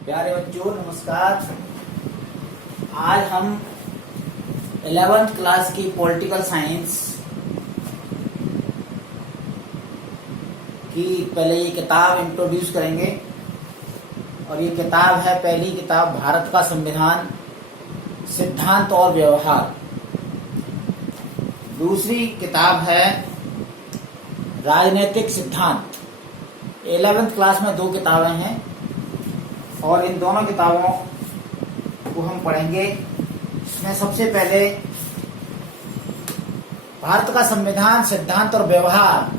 प्यारे बच्चों नमस्कार। आज हम 11th क्लास की पॉलिटिकल साइंस की पहले ये किताब इंट्रोड्यूस करेंगे। और ये किताब है, पहली किताब भारत का संविधान सिद्धांत और व्यवहार। दूसरी किताब है राजनीतिक सिद्धांत। 11th क्लास में 2 किताबें हैं और इन दोनों किताबों को हम पढ़ेंगे। इसमें सबसे पहले भारत का संविधान सिद्धांत और व्यवहार,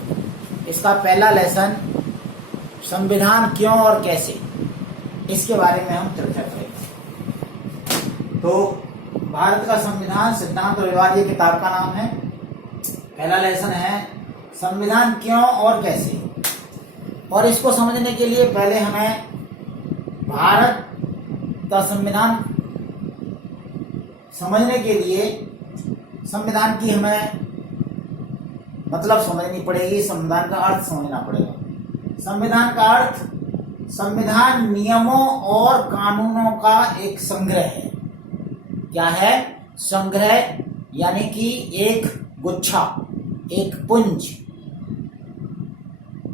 इसका पहला लेसन संविधान क्यों और कैसे, इसके बारे में हम चर्चा करेंगे। तो भारत का संविधान सिद्धांत और व्यवहार ये किताब का नाम है। पहला लेसन है संविधान क्यों और कैसे। और इसको समझने के लिए पहले हमें भारत का संविधान समझने के लिए संविधान की हमें मतलब समझनी पड़ेगी, संविधान का अर्थ समझना पड़ेगा। संविधान का अर्थ संविधान नियमों और कानूनों का एक संग्रह है। क्या है? संग्रह, यानी कि एक गुच्छा, एक पुंज,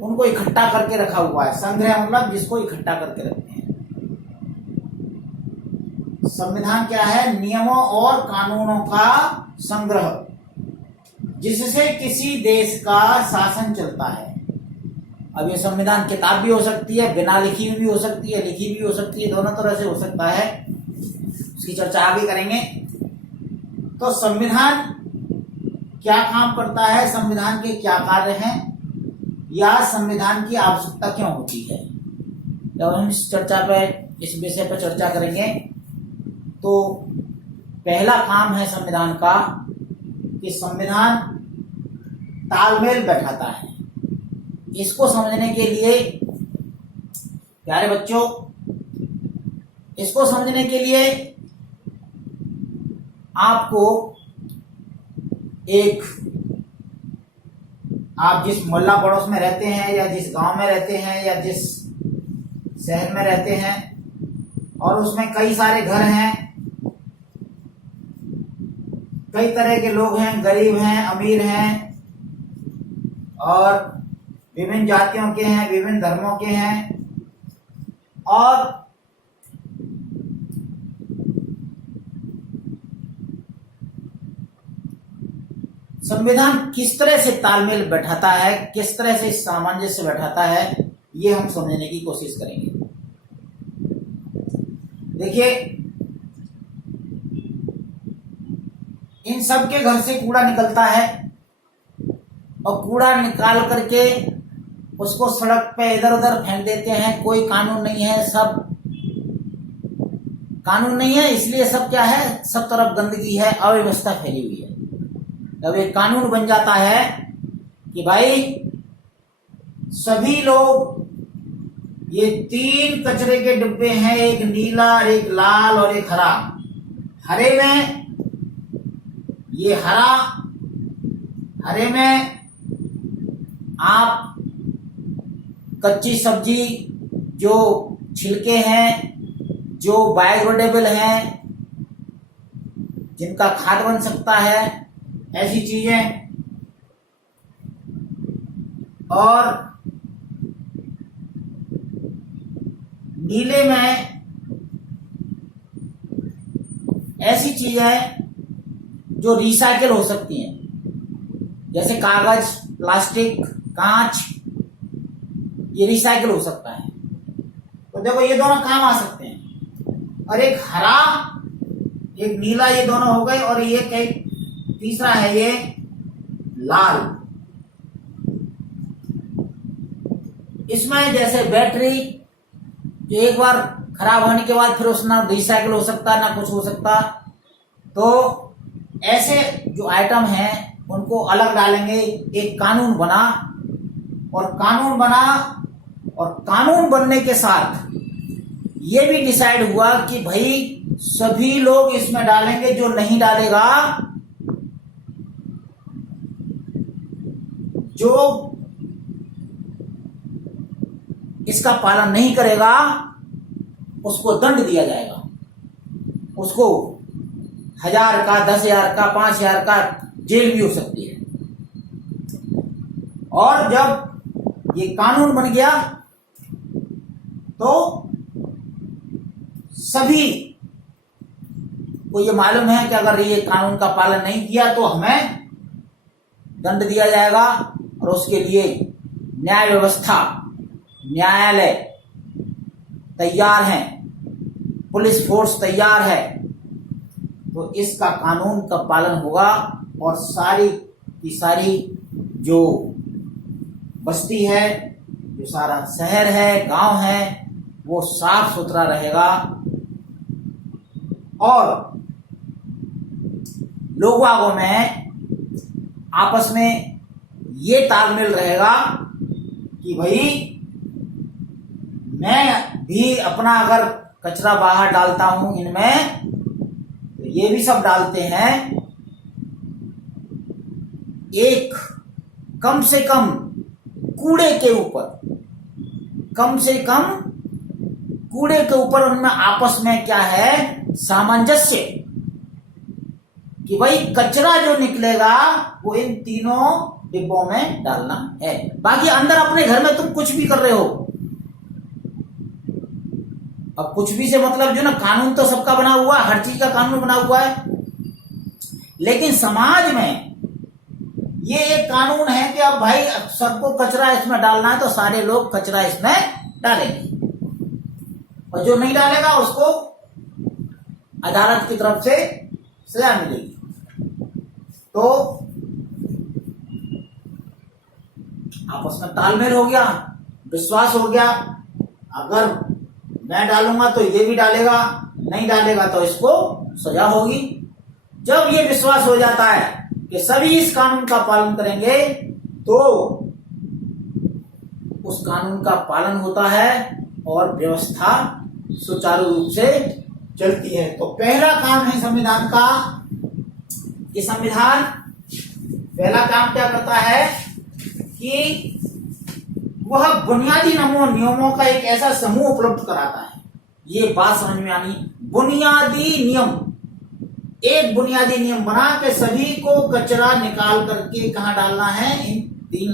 उनको इकट्ठा करके रखा हुआ है। संग्रह मतलब जिसको इकट्ठा करके रखते हैं। संविधान क्या है? नियमों और कानूनों का संग्रह, जिससे किसी देश का शासन चलता है। अब ये संविधान किताब भी हो सकती है, बिना लिखी भी हो सकती है, लिखी भी हो सकती है, दोनों तरह से हो सकता है। उसकी चर्चा आगे करेंगे। तो संविधान क्या काम करता है, संविधान के क्या कार्य हैं, या संविधान की आवश्यकता क्यों होती है। जब हम इस विषय पर चर्चा करेंगे तो पहला काम है संविधान का कि संविधान तालमेल बैठाता है। इसको समझने के लिए प्यारे बच्चों, इसको समझने के लिए आपको आप जिस मोहल्ला पड़ोस में रहते हैं, या जिस गांव में रहते हैं, या जिस शहर में रहते हैं, और उसमें कई सारे घर हैं, कई तरह के लोग हैं, गरीब हैं, अमीर हैं, और विभिन्न जातियों के हैं, विभिन्न धर्मों के हैं। और संविधान किस तरह से तालमेल बैठाता है, किस तरह से सामंजस्य बैठाता है, ये हम समझने की कोशिश करेंगे। देखिए, इन सब के घर से कूड़ा निकलता है और कूड़ा निकाल करके उसको सड़क पे इधर उधर फेंक देते हैं। कोई कानून नहीं है, कानून नहीं है, इसलिए सब क्या है, सब तरफ गंदगी है, अव्यवस्था फैली हुई है। जब एक कानून बन जाता है कि भाई सभी लोग, ये 3 कचरे के डिब्बे हैं, एक नीला, एक लाल और एक हरा। हरे में ये हरे में आप कच्ची सब्जी, जो छिलके हैं, जो बायोडिग्रेडेबल हैं, जिनका खाद बन सकता है, ऐसी चीजें। और नीले में ऐसी चीजें जो रिसाइकिल हो सकती हैं, जैसे कागज, प्लास्टिक, कांच, ये रिसाइकिल हो सकता है। तो देखो, ये दोनों काम आ सकते हैं। और एक हरा, एक नीला, ये दोनों हो गए। और ये तीसरा है ये लाल। इसमें जैसे बैटरी, जो एक बार खराब होने के बाद फिर उसना रिसाइकिल हो सकता है, ना कुछ हो सकता। तो ऐसे जो आइटम हैं उनको अलग डालेंगे। एक कानून बना, और कानून बनने के साथ ये भी डिसाइड हुआ कि भाई सभी लोग इसमें डालेंगे। जो नहीं डालेगा, जो इसका पालन नहीं करेगा, उसको दंड दिया जाएगा, उसको 1000 का, 10,000 का, 5,000 का जेल भी हो सकती है। और जब ये कानून बन गया तो सभी को ये मालूम है कि अगर ये कानून का पालन नहीं किया तो हमें दंड दिया जाएगा, और उसके लिए न्याय व्यवस्था, न्यायालय तैयार है, पुलिस फोर्स तैयार है। तो इसका कानून का पालन होगा और सारी की सारी जो बस्ती है, जो सारा शहर है, गांव है, वो साफ सुथरा रहेगा और लोगों में आपस में ये तालमेल रहेगा कि भाई मैं भी अपना अगर कचरा बाहर डालता हूं इनमें, तो ये भी सब डालते हैं। एक कम से कम कूड़े के ऊपर, कम से कम कूड़े के ऊपर उनमें आपस में क्या है, सामंजस्य, कि भाई कचरा जो निकलेगा वो इन तीनों डिब्बों में डालना है। बाकी अंदर अपने घर में तुम कुछ भी कर रहे हो, अब कुछ भी से मतलब जो ना, कानून तो सबका बना हुआ, हर चीज का कानून बना हुआ है, लेकिन समाज में ये एक कानून है कि अब भाई सबको कचरा इसमें डालना है तो सारे लोग कचरा इसमें डालेंगे, और जो नहीं डालेगा उसको अदालत की तरफ से सजा मिलेगी। तो आपस में तालमेल हो गया, विश्वास हो गया, अगर मैं डालूंगा तो ये भी डालेगा, नहीं डालेगा तो इसको सजा होगी। जब ये विश्वास हो जाता है कि सभी इस कानून का पालन करेंगे तो उस कानून का पालन होता है और व्यवस्था सुचारू रूप से चलती है। तो पहला काम है संविधान का, कि संविधान पहला काम क्या करता है कि वह बुनियादी नियमों का एक ऐसा समूह उपलब्ध कराता है। ये बात समझ में आनी, बुनियादी नियम, एक बुनियादी नियम बना के सभी को कचरा निकाल करके कहां डालना है, इन 3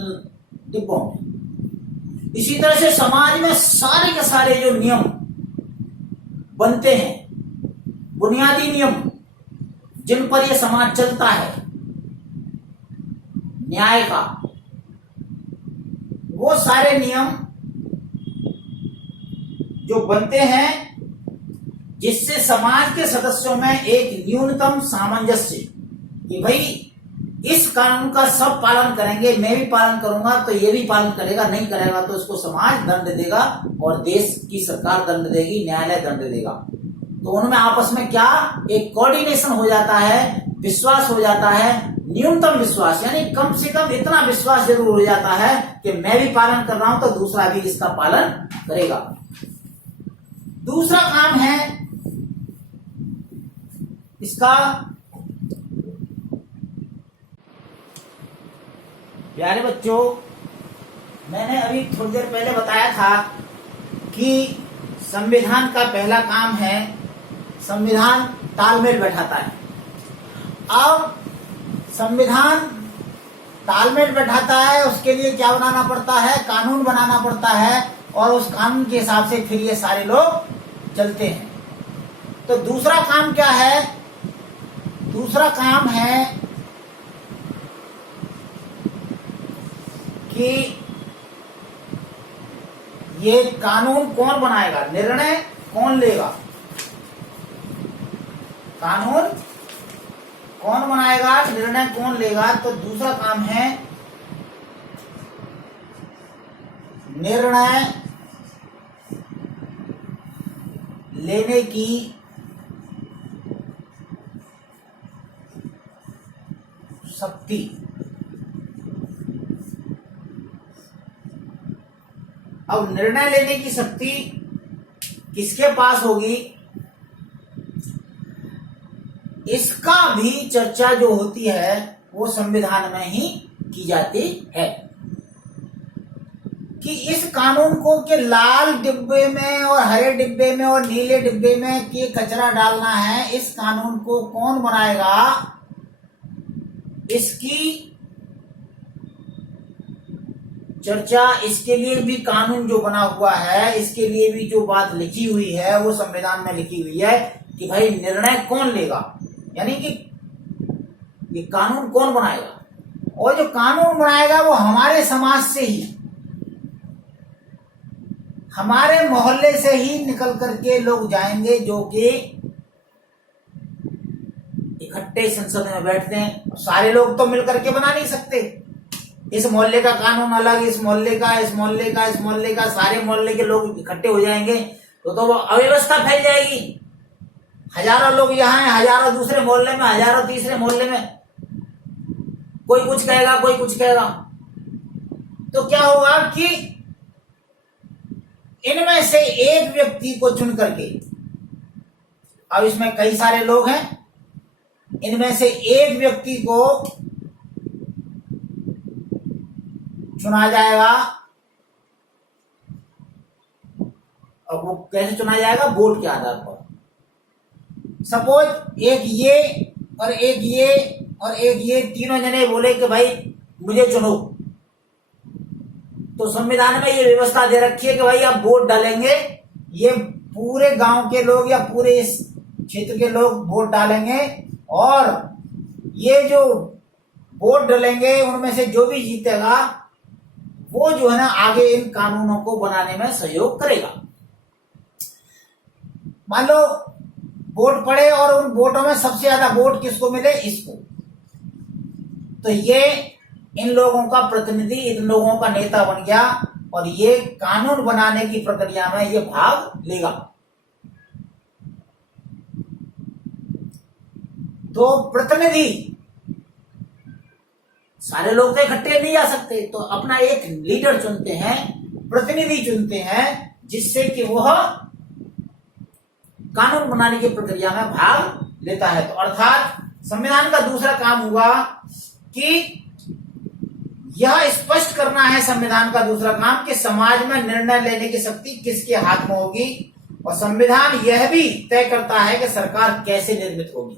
डिब्बों में। इसी तरह से समाज में सारे के सारे जो नियम बनते हैं, बुनियादी नियम जिन पर यह समाज चलता है, न्याय का, वो सारे नियम जो बनते हैं जिससे समाज के सदस्यों में एक न्यूनतम सामंजस्य, कि भाई इस कानून का सब पालन करेंगे, मैं भी पालन करूंगा तो ये भी पालन करेगा, नहीं करेगा तो इसको समाज दंड देगा और देश की सरकार दंड देगी, न्यायालय दंड देगा। तो उनमें आपस में क्या एक कोऑर्डिनेशन हो जाता है, विश्वास हो जाता है, न्यूनतम विश्वास, यानी कम से कम इतना विश्वास जरूर हो जाता है कि मैं भी पालन कर रहा हूं तो दूसरा भी इसका पालन करेगा। दूसरा काम है इसका, प्यारे बच्चों, मैंने अभी थोड़ी देर पहले बताया था कि संविधान का पहला काम है, संविधान तालमेल बैठाता है। अब संविधान तालमेल बैठाता है, उसके लिए क्या बनाना पड़ता है, कानून बनाना पड़ता है, और उस कानून के हिसाब से फिर ये सारे लोग चलते हैं। तो दूसरा काम क्या है, दूसरा काम है कि ये कानून कौन बनाएगा, निर्णय कौन लेगा, कानून कौन बनाएगा, निर्णय कौन लेगा। तो दूसरा काम है निर्णय लेने की शक्ति। अब निर्णय लेने की शक्ति किसके पास होगी, इसका भी चर्चा जो होती है वो संविधान में ही की जाती है कि इस कानून को कि लाल डिब्बे में और हरे डिब्बे में और नीले डिब्बे में कि कचरा डालना है, इस कानून को कौन बनाएगा, इसकी चर्चा, इसके लिए भी कानून जो बना हुआ है, इसके लिए भी जो बात लिखी हुई है वो संविधान में लिखी हुई है कि भाई निर्णय कौन लेगा, यानी कि ये कानून कौन बनाएगा। और जो कानून बनाएगा वो हमारे समाज से ही, हमारे मोहल्ले से ही निकल करके लोग जाएंगे जो कि इकट्ठे संसद में बैठते हैं। सारे लोग तो मिलकर के बना नहीं सकते, इस मोहल्ले का कानून अलग, इस मोहल्ले का, इस मोहल्ले का, इस मोहल्ले का, सारे मोहल्ले के लोग इकट्ठे हो जाएंगे तो वो अव्यवस्था फैल जाएगी। हजारों लोग यहाँ हैं, हजारों दूसरे मोहल्ले में, हजारों तीसरे मोहल्ले में, कोई कुछ कहेगा, कोई कुछ कहेगा। तो क्या होगा कि इनमें से एक व्यक्ति को चुन करके, अब इसमें कई सारे लोग हैं, इनमें से एक व्यक्ति को चुना जाएगा। और वो कैसे चुना जाएगा? वोट के आधार पर। सपोज एक ये और एक ये और एक ये, तीनों जने बोले कि भाई मुझे चुनो, तो संविधान में ये व्यवस्था दे रखी है कि भाई आप वोट डालेंगे, ये पूरे गांव के लोग या पूरे इस क्षेत्र के लोग वोट डालेंगे, और ये जो वोट डालेंगे उनमें से जो भी जीतेगा वो जो है ना आगे इन कानूनों को बनाने में सहयोग करेगा। मान लो वोट पड़े और उन वोटों में सबसे ज्यादा वोट किसको मिले? इसको, तो ये इन लोगों का प्रतिनिधि, इन लोगों का नेता बन गया और ये कानून बनाने की प्रक्रिया में ये भाग लेगा। तो प्रतिनिधि, सारे लोग तो इकट्ठे नहीं आ सकते, तो अपना एक लीडर चुनते हैं, प्रतिनिधि चुनते हैं, जिससे कि वह कानून बनाने की प्रक्रिया में भाग लेता है। तो अर्थात संविधान का दूसरा काम हुआ कि यह स्पष्ट करना है, संविधान का दूसरा काम, कि समाज में निर्णय लेने की शक्ति किसके हाथ में होगी, और संविधान यह भी तय करता है कि सरकार कैसे निर्मित होगी,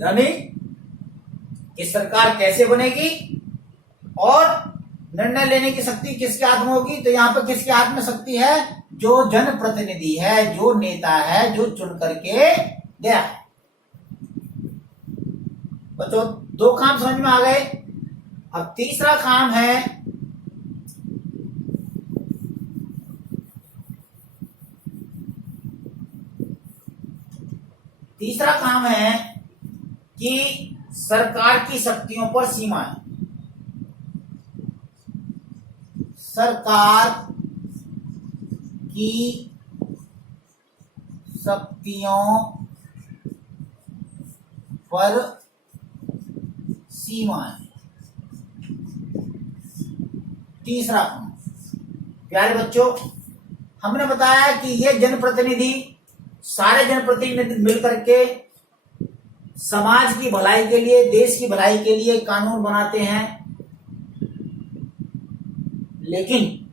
यानी कि सरकार कैसे बनेगी और निर्णय लेने की शक्ति किसके हाथ में होगी। तो यहाँ पर किसके हाथ में शक्ति है? जो जनप्रतिनिधि है, जो नेता है, जो चुन करके गया है। बच्चों, दो काम समझ में आ गए। अब तीसरा काम है कि सरकार की शक्तियों पर सीमाएं। सरकार की शक्तियों पर सीमाएं। तीसरा काम, प्यारे बच्चों, हमने बताया कि ये जनप्रतिनिधि, सारे जनप्रतिनिधि मिलकर के समाज की भलाई के लिए, देश की भलाई के लिए कानून बनाते हैं, लेकिन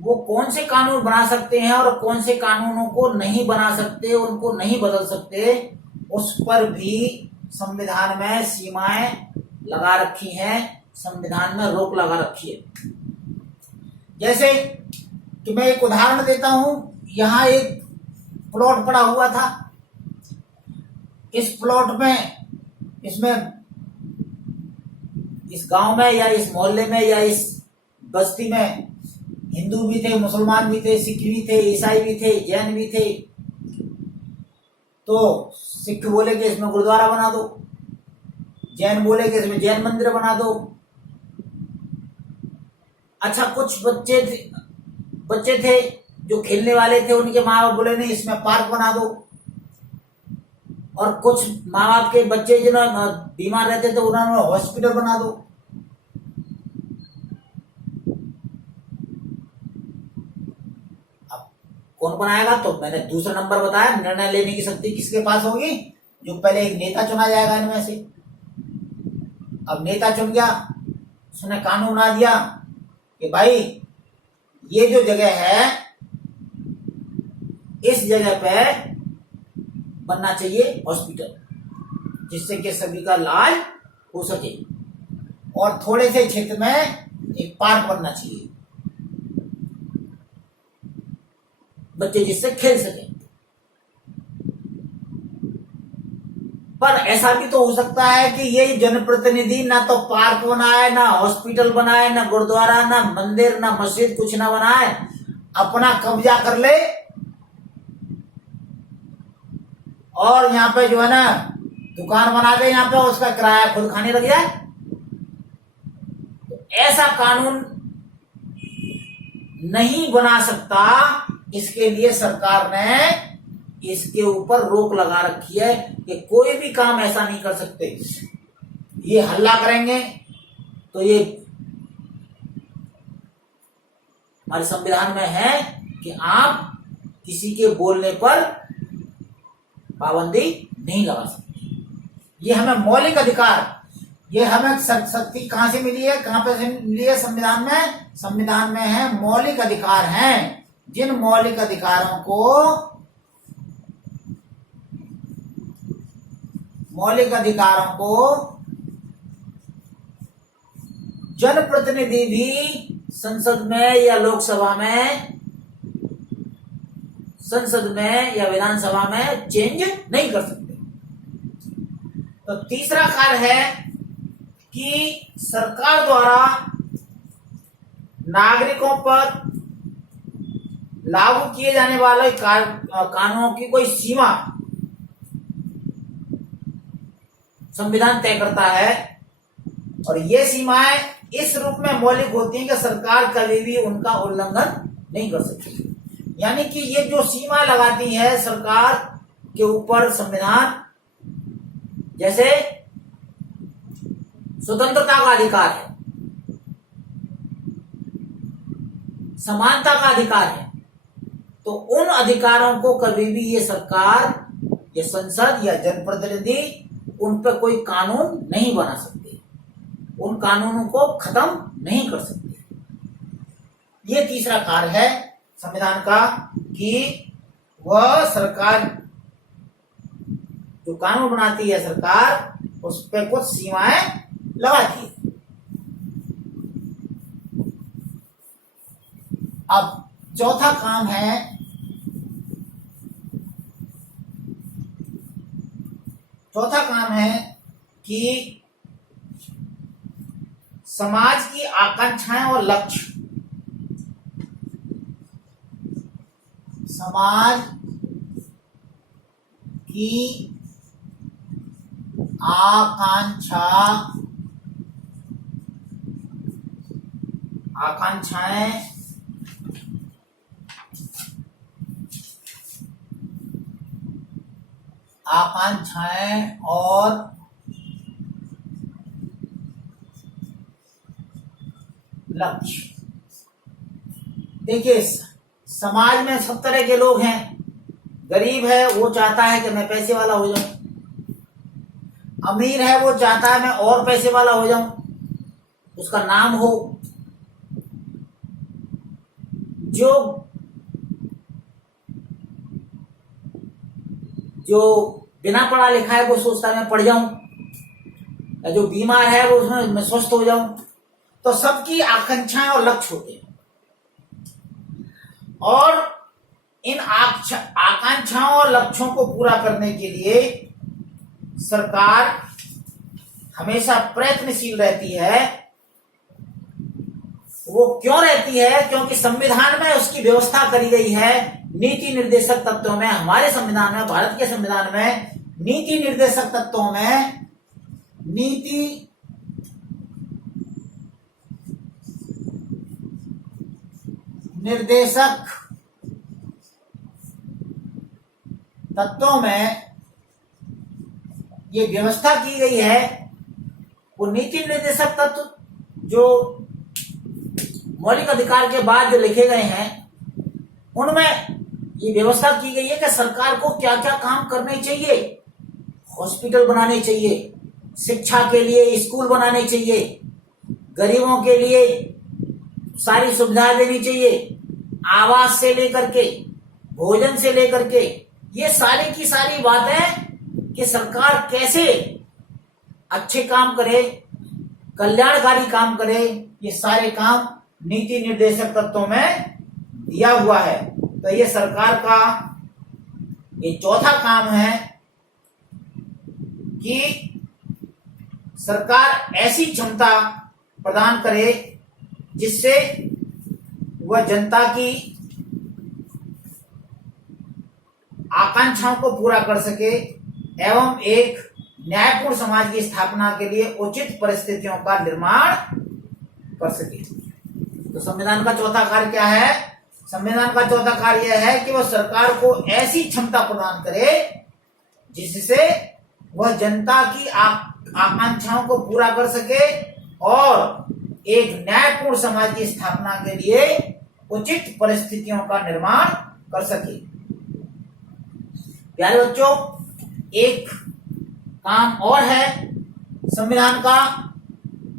वो कौन से कानून बना सकते हैं और कौन से कानूनों को नहीं बना सकते, उनको नहीं बदल सकते, उस पर भी संविधान में सीमाएं लगा रखी हैं, संविधान में रोक लगा रखी है। जैसे कि मैं एक उदाहरण देता हूं, यहां एक प्लॉट पड़ा हुआ था, इस प्लॉट में, इसमें, इस गांव में या इस मोहल्ले में या इस बस्ती में हिंदू भी थे, मुसलमान भी थे, सिख भी थे, ईसाई भी थे, जैन भी थे। तो सिख बोले कि इसमें गुरुद्वारा बना दो, जैन बोले कि इसमें जैन मंदिर बना दो। अच्छा, कुछ बच्चे थे जो खेलने वाले थे, उनके माँ बाप बोले नहीं इसमें पार्क बना दो, और कुछ माँ बाप के बच्चे जो बीमार रहते थे उन्होंने हॉस्पिटल बना दो। अब कौन बनाएगा? तो मैंने दूसरा नंबर बताया, निर्णय लेने की शक्ति किसके पास होगी? जो पहले एक नेता चुना जाएगा इनमें से। अब नेता चुन गया, उसने कानून बना दिया कि भाई ये जो जगह है इस जगह पे बनना चाहिए हॉस्पिटल, जिससे कि सभी का इलाज हो सके, और थोड़े से क्षेत्र में एक पार्क बनना चाहिए, बच्चे जिससे खेल सके। पर ऐसा भी तो हो सकता है कि ये जनप्रतिनिधि ना तो पार्क बनाए, ना हॉस्पिटल बनाए, ना गुरुद्वारा, ना मंदिर, ना मस्जिद, कुछ ना बनाए, अपना कब्जा कर ले और यहाँ पे जो है ना दुकान बना दे, यहाँ पे उसका किराया खुद खाने लग जाए। तो ऐसा कानून नहीं बना सकता, इसके लिए सरकार ने इसके ऊपर रोक लगा रखी है कि कोई भी काम ऐसा नहीं कर सकते। ये हल्ला करेंगे तो ये हमारे संविधान में है कि आप किसी के बोलने पर पाबंदी नहीं लगा सकते। ये हमें मौलिक अधिकार, ये हमें शक्ति कहां से मिली है, कहां पे से मिली है? संविधान में। संविधान में है मौलिक अधिकार हैं, जिन मौलिक अधिकारों को जनप्रतिनिधि भी संसद में या लोकसभा में, संसद में या विधानसभा में चेंज नहीं कर सकते। तो तीसरा कार्य है कि सरकार द्वारा नागरिकों पर लागू किए जाने वाले कानूनों की कोई सीमा संविधान तय करता है, और ये सीमाएं इस रूप में मौलिक होती हैं कि सरकार कभी भी उनका उल्लंघन नहीं कर सकती। यानी कि ये जो सीमा लगाती है सरकार के ऊपर संविधान, जैसे स्वतंत्रता का अधिकार है, समानता का अधिकार है, तो उन अधिकारों को कभी भी ये सरकार या संसद या जनप्रतिनिधि उन पर कोई कानून नहीं बना सकते, उन कानूनों को खत्म नहीं कर सकते। ये तीसरा कार्य है संविधान का कि वह सरकार जो कानून बनाती है सरकार, उस पर कुछ सीमाएं लगाती है। अब चौथा काम है कि समाज की आकांक्षाएं और लक्ष्य, समाज की आकांक्षाएं और लक्ष्य। देखिए, समाज में सब तरह के लोग हैं। गरीब है वो चाहता है कि मैं पैसे वाला हो जाऊं, अमीर है वो चाहता है मैं और पैसे वाला हो जाऊं, उसका नाम हो। जो बिना पढ़ा लिखा है वो सोचता है मैं पढ़ जाऊं, या जो बीमार है वो उसमें मैं स्वस्थ हो जाऊं। तो सबकी आकांक्षाएं और लक्ष्य होते हैं, और इन आकांक्षाओं और लक्ष्यों को पूरा करने के लिए सरकार हमेशा प्रयत्नशील रहती है। वो क्यों रहती है? क्योंकि संविधान में उसकी व्यवस्था करी गई है। नीति निर्देशक तत्वों में, हमारे संविधान में, भारत के संविधान में नीति निर्देशक तत्वों में ये व्यवस्था की गई है। वो नीति निर्देशक तत्व जो मौलिक अधिकार के बाद जो लिखे गए हैं, उनमें ये व्यवस्था की गई है कि सरकार को क्या क्या काम करने चाहिए। हॉस्पिटल बनाने चाहिए, शिक्षा के लिए स्कूल बनाने चाहिए, गरीबों के लिए सारी सुविधाएं देनी चाहिए, आवास से लेकर के भोजन से लेकर के, ये सारी की सारी बातें कि सरकार कैसे अच्छे काम करे, कल्याणकारी काम करे, ये सारे काम नीति निर्देशक तत्वों में दिया हुआ है। तो ये सरकार का ये चौथा काम है कि सरकार ऐसी क्षमता प्रदान करे जिससे वह जनता की आकांक्षाओं को पूरा कर सके एवं एक न्यायपूर्ण समाज की स्थापना के लिए उचित परिस्थितियों का निर्माण कर सके। तो संविधान का चौथा कार्य क्या है? संविधान का चौथा कार्य यह है कि वह सरकार को ऐसी क्षमता प्रदान करे जिससे वह जनता की आकांक्षाओं को पूरा कर सके और एक न्यायपूर्ण समाज की स्थापना के लिए उचित परिस्थितियों का निर्माण कर सके। प्यारे बच्चों, एक काम और है संविधान का,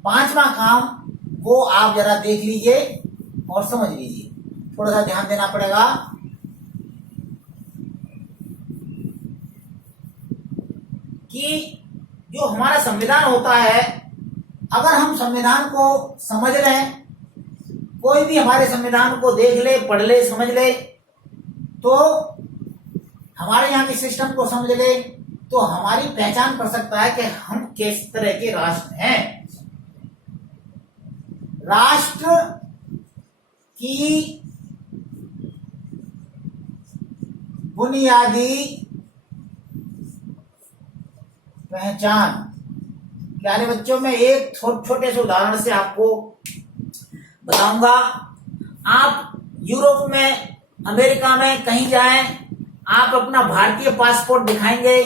पांचवा काम, वो आप जरा देख लीजिए और समझ लीजिए, थोड़ा सा ध्यान देना पड़ेगा। कि जो हमारा संविधान होता है, अगर हम संविधान को समझ लें, कोई भी हमारे संविधान को देख ले, पढ़ ले, समझ ले, तो हमारे यहाँ के सिस्टम को समझ ले, तो हमारी पहचान कर सकता है कि हम किस तरह के राष्ट्र हैं। राष्ट्र की बुनियादी पहचान। प्यारे बच्चों, मैं एक छोटे से उदाहरण से आपको बताऊंगा। आप यूरोप में, अमेरिका में कहीं जाएं, आप अपना भारतीय पासपोर्ट दिखाएंगे,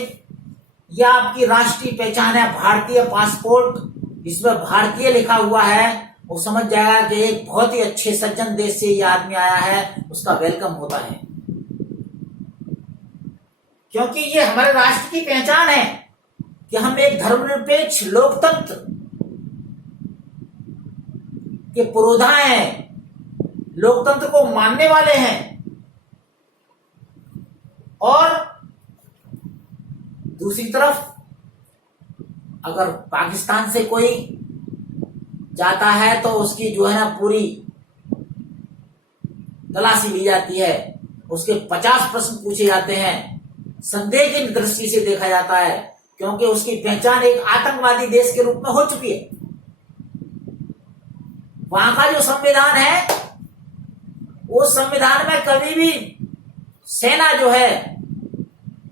यह आपकी राष्ट्रीय पहचान है, भारतीय पासपोर्ट, इसमें भारतीय लिखा हुआ है, वो समझ जाएगा कि एक बहुत ही अच्छे सज्जन देश से ये आदमी आया है, उसका वेलकम होता है, क्योंकि ये हमारे राष्ट्र की पहचान है कि हम एक धर्मनिरपेक्ष लोकतंत्र के पुरोधा हैं, लोकतंत्र को मानने वाले हैं। और दूसरी तरफ अगर पाकिस्तान से कोई जाता है तो उसकी जो है ना पूरी तलाशी ली जाती है, उसके 50 प्रश्न पूछे जाते हैं, संदेह की दृष्टि से देखा जाता है, क्योंकि उसकी पहचान एक आतंकवादी देश के रूप में हो चुकी है। वहां का जो संविधान है, उस संविधान में कभी भी सेना जो है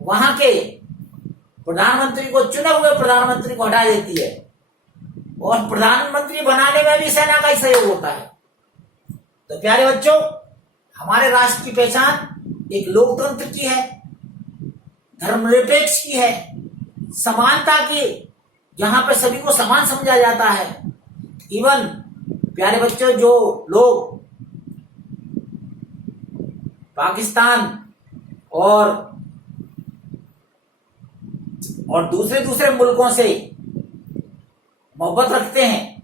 वहां के प्रधानमंत्री को, चुने हुए प्रधानमंत्री को हटा देती है, और प्रधानमंत्री बनाने में भी सेना का ही सहयोग होता है। तो प्यारे बच्चों, हमारे राष्ट्र की पहचान एक लोकतंत्र की है, धर्मनिरपेक्ष की है, समानता की, जहां पर सभी को समान समझा जाता है। इवन प्यारे बच्चों, जो लोग पाकिस्तान और दूसरे मुल्कों से मोहब्बत रखते हैं,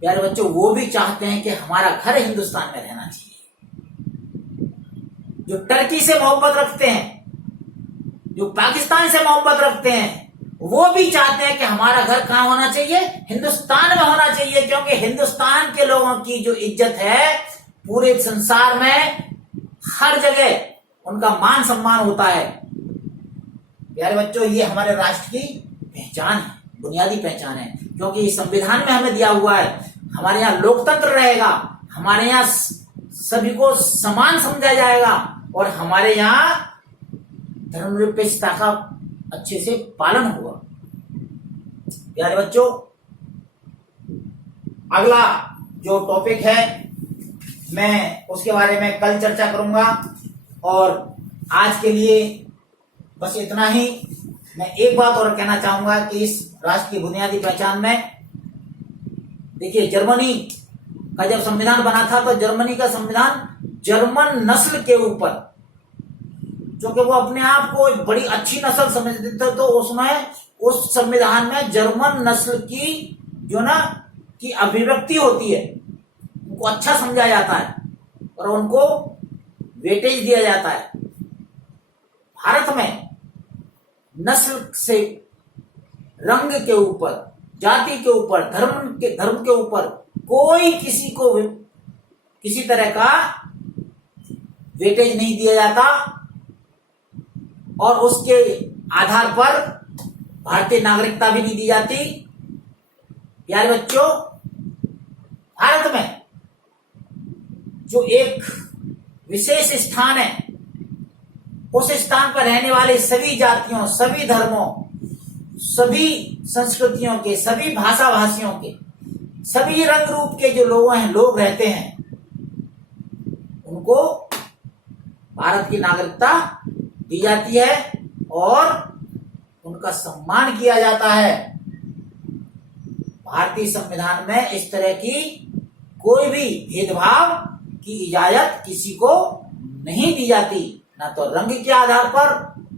प्यारे बच्चों, वो भी चाहते हैं कि हमारा घर हिंदुस्तान में रहना चाहिए। जो टर्की से मोहब्बत रखते हैं, जो पाकिस्तान से मोहब्बत रखते हैं, वो भी चाहते हैं कि हमारा घर कहां होना चाहिए? हिंदुस्तान में होना चाहिए, क्योंकि हिंदुस्तान के लोगों की जो इज्जत है पूरे संसार में हर जगह उनका मान सम्मान होता है। प्यारे बच्चों, ये हमारे राष्ट्र की पहचान है, बुनियादी पहचान है, क्योंकि इस संविधान में हमें दिया हुआ है हमारे यहाँ लोकतंत्र रहेगा, हमारे यहाँ सभी को समान समझा जाएगा, और हमारे यहाँ धर्मनिरपेक्षता का अच्छे से पालन होगा। प्यारे बच्चों, अगला जो टॉपिक है मैं उसके बारे में कल चर्चा करूंगा, और आज के लिए बस इतना ही। मैं एक बात और कहना चाहूंगा कि इस राष्ट्र की बुनियादी पहचान में देखिए, जर्मनी का जब संविधान बना था तो जर्मनी का संविधान जर्मन नस्ल के ऊपर, जो कि वो अपने आप को एक बड़ी अच्छी नस्ल समझते थे, तो उसमें उस संविधान में जर्मन नस्ल की जो ना की अभिव्यक्ति होती है उनको अच्छा समझा जाता है और उनको वेटेज दिया जाता है। भारत में नस्ल से, रंग के ऊपर, जाति के ऊपर, धर्म के ऊपर कोई किसी को किसी तरह का वेटेज नहीं दिया जाता और उसके आधार पर भारतीय नागरिकता भी नहीं दी जाती। प्यारे बच्चों, भारत में जो एक विशेष स्थान है, उस स्थान पर रहने वाले सभी जातियों, सभी धर्मों, सभी संस्कृतियों के, सभी भाषा भाषियों के, सभी रंग रूप के जो लोग रहते हैं, उनको भारत की नागरिकता दी जाती है और उनका सम्मान किया जाता है। भारतीय संविधान में इस तरह की कोई भी भेदभाव की इजाजत किसी को नहीं दी जाती, ना तो रंग के आधार पर,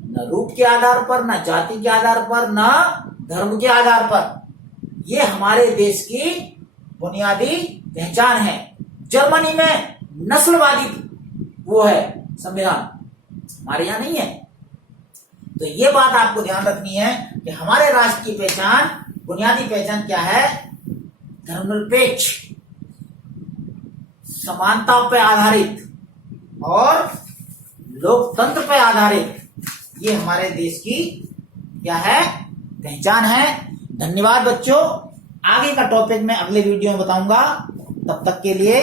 न रूप के आधार पर, न जाति के आधार पर, न धर्म के आधार पर। ये हमारे देश की बुनियादी पहचान है। जर्मनी में नस्लवादी वो है संविधान, हमारे यहाँ नहीं है। तो ये बात आपको ध्यान रखनी है कि हमारे राष्ट्र की पहचान, बुनियादी पहचान क्या है? धर्मनिरपेक्ष, समानता पर आधारित और लोकतंत्र पर आधारित, ये हमारे देश की क्या है? पहचान है। धन्यवाद बच्चों। आगे का टॉपिक मैं अगले वीडियो में बताऊंगा। तब तक के लिए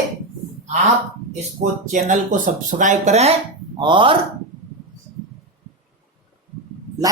आप इसको, चैनल को सब्सक्राइब करें और